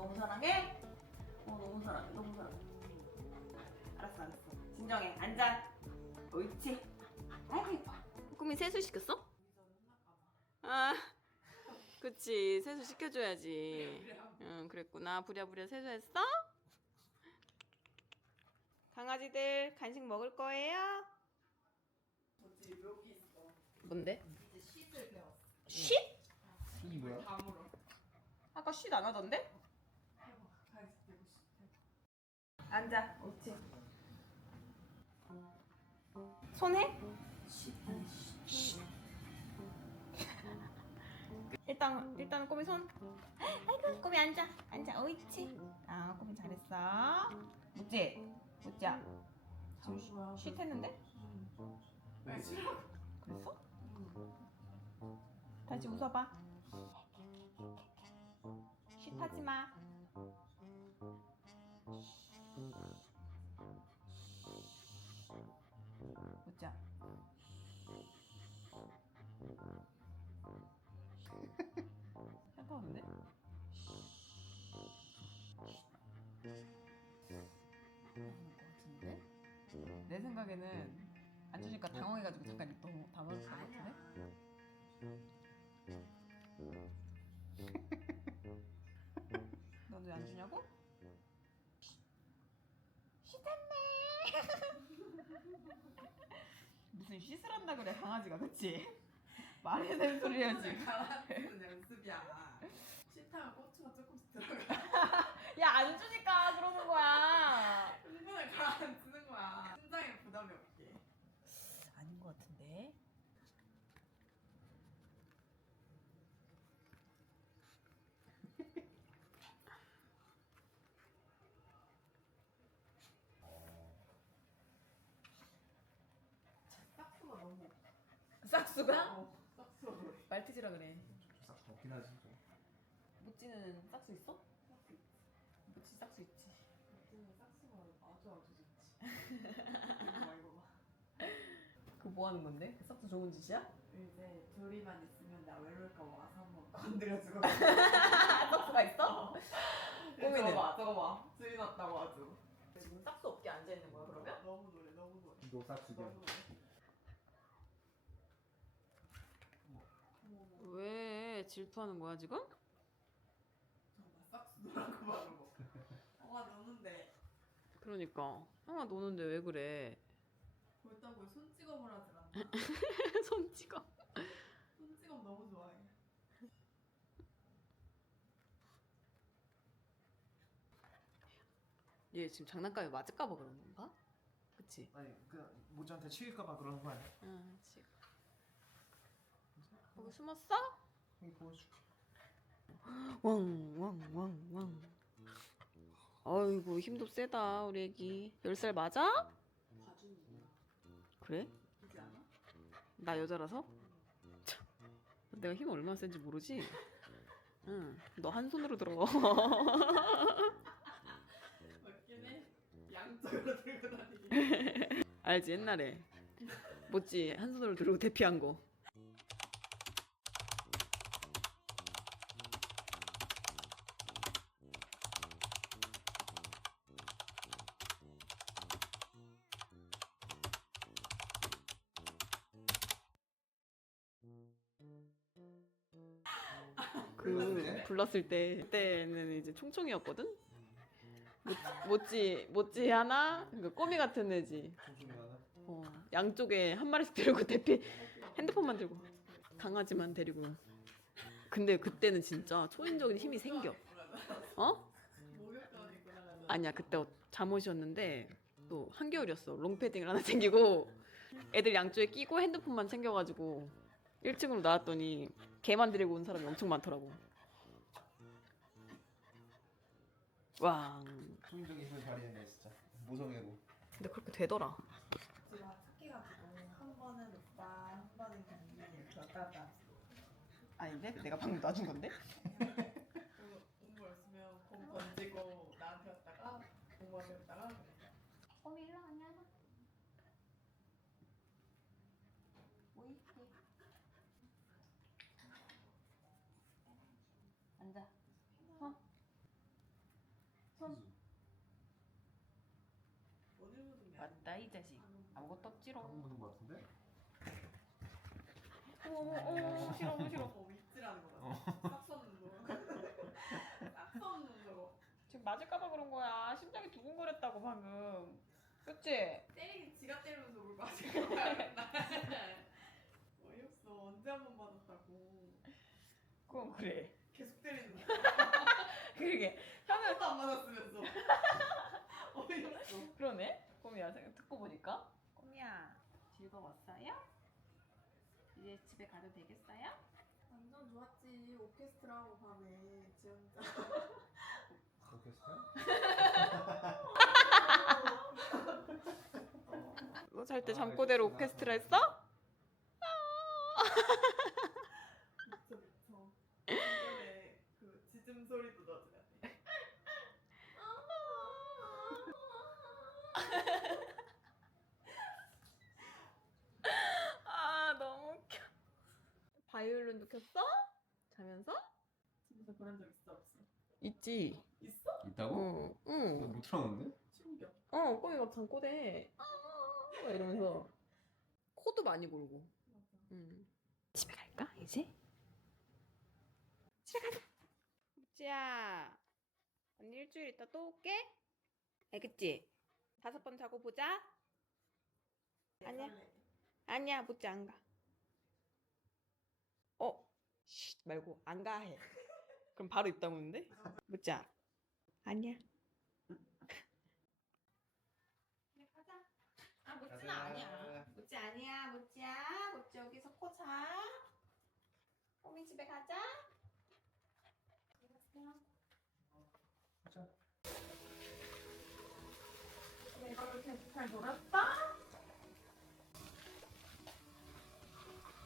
너무 사랑해? 어, 너무 사랑해, 너무 사랑해. 알았어, 알았어. 진정해. 앉아. 옳지. 아이고, 예뻐. 꿈이 세수 시켰어? 아, 그치. 세수 시켜줘야지. 응, 그랬구나. 부랴부랴 세수했어? 강아지들 간식 먹을 거예요? 뭐지 여기 있어. 뭔데? 이제 쉿을 배웠어. 쉿? 이 뭐야? 다물어. 아까 쉿 안 하던데? 해봐. 가만히 있어. 쉿. 앉아. 옳지. 손해? 일단 일단 꼬미 손. 아이고 꼬미 앉아. 앉아. 옳지. 아 꼬미 잘했어. 묻지? 지금 쉿 했는데? 왜 싫어? 그랬어? 다시 웃어봐. 쉿 하지 마. 생각에는 안 주니까 당황해가지고 잠깐 너무 당황했을 것 같은데? 너도 왜안 주냐고? 씻었네 무슨 씻을 한다 그래 강아지가 그치? 말해야 되는 소리 해야지 가라앉는 연습이야. 싫다면 고추가 조금씩 들어가. 야 안 주니까 그러는 거야 1분을 가라앉는 거야. 심장에 부담이 없게. 아닌 것 같은데 싹수가 너무. 싹수가? 어, 싹수가 노래. 말티즈라 그래 싹 덥긴 하지 좀. 모찌는 싹수 있어? 모찌 싹수 있지 요즘에 싹수가 아주 아주 좋지. 이거 봐 이거 봐. 그거 뭐 하는 건데? 그 싹수 좋은 짓이야? 이제 둘이만 있으면 나 외로울까 봐 와서 한번 건드려주고. 싹수가 있어? 꼬미는? 저거 봐 저거 봐. 주인 왔다고 아주. 지금 싹수 없게 앉아 있는 거야 그러면? 너무 노래 너무 노래. 너무 노래. 왜 질투하는 거야 지금? 정말 싹수 노라고 말하는 거. 엄마 노는데 그러니까 형아 노는데 왜 그래 볼따구에 손찌검을 하질 않나? 손 찍어 손찌검 너무 좋아해. 얘 지금 장난감에 맞을까 봐 그런 건가? 그치? 아니 그 모지한테 치일까봐 그러는 거 아니야? 응 지금 거기 숨었어? 보여줄게. 왕왕왕왕 아이고 힘도 세다 우리 애기 10살 맞아? 봐준이야. 그래? 나 여자라서? 참, 내가 힘 얼마나 센지 모르지? 응, 너 한 손으로 들어. 맞긴 해. 양쪽으로 들고 다니기. 알지 옛날에 모찌 한 손으로 들고 대피한 거. 그 불렀을 때? 그때는 이제 총총이었거든. 모- 모찌 모찌 하나? 그 꼬미 같은 애지. 어, 양쪽에 한 마리씩 데리고 대피 핸드폰만 들고. 강아지만 데리고. 근데 그때는 진짜 초인적인 힘이 생겨. 어? 아니야 그때 어- 잠옷이었는데 또 한겨울이었어. 롱패딩을 하나 챙기고 애들 양쪽에 끼고 핸드폰만 챙겨가지고 1층으로 나왔더니 개만 데리고 온 사람이 엄청 많더라고 왕 초인적인 힘을 발휘했네 진짜. 모성애고. 근데 그렇게 되더라 제가 착해가지고 한 번은 오빠, 한 번은 이렇게 왔다 갔다. 아닌데? 내가 방금 놔준 건데? 앉아. 어? 손. 맞다 이 자식. 아무것도 없지롱. 묻은 거 같은데? 어머 어머 어머 싫어 어머 싫어. 어, 윗질하는 거야. 싹수 없는 거. 싹수 없는 거. 지금 맞을까봐 그런 거야. 심장이 두근거렸다고 방금. 그치? 때리긴 지가 때리면서 뭘 맞을 거야. 어이없어. 언제 한 번 맞았다고. 그건 그래. 그러게. 한 번도 안 맞았으면서. 어이없어. 그러네. 꼬미야 생각 듣고 보니까. 꼬미야 즐거웠어요? 이제 집에 가도 되겠어요? 완전 좋았지. 오케스트라 하고 밤에 지원자. 오케스트라? 너잘 때 아, 잠꼬대로. 오케스트라 했어? 미쳐 미쳐. 중간에 그 짖음 소리도 넣어줘야 돼. 아 너무 웃겨. 켰어? 자면서? 집에서 그런 적 있어 없어? 있지. 있어? 있다고? 응. 응. 못 들었는데? 충격. 어, 꼬미 막 잠꼬대. 아, 막 이러면서 코도 많이 골고. 맞아. 응. 집에 갈까 이제? 집에 가자. 무지야, 언니 일주일 있다 또 올게. 알겠지? 다섯 번 자고 보자. 아니야. 설레. 아니야, 무지 안 가. 어, 쉿 말고 안 가 해. 그럼 바로 입 다무는데? 무지야. 아니야. 가자. 아 가자. 아니야. 무지 아니야, 무지야. 무지 여기서 코 자. 꼬미 집에 가자. 가자. 내가 이렇게 잘 놀았다?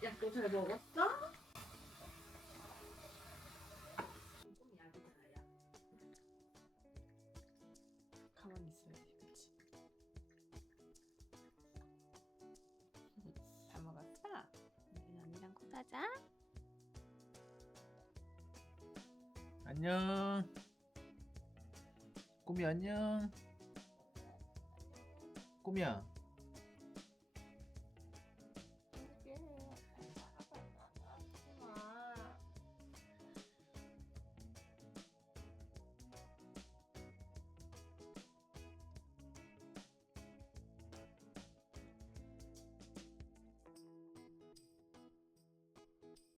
약도 잘 먹었어? 자자. 안녕. 꿈이 안녕. 꿈이야.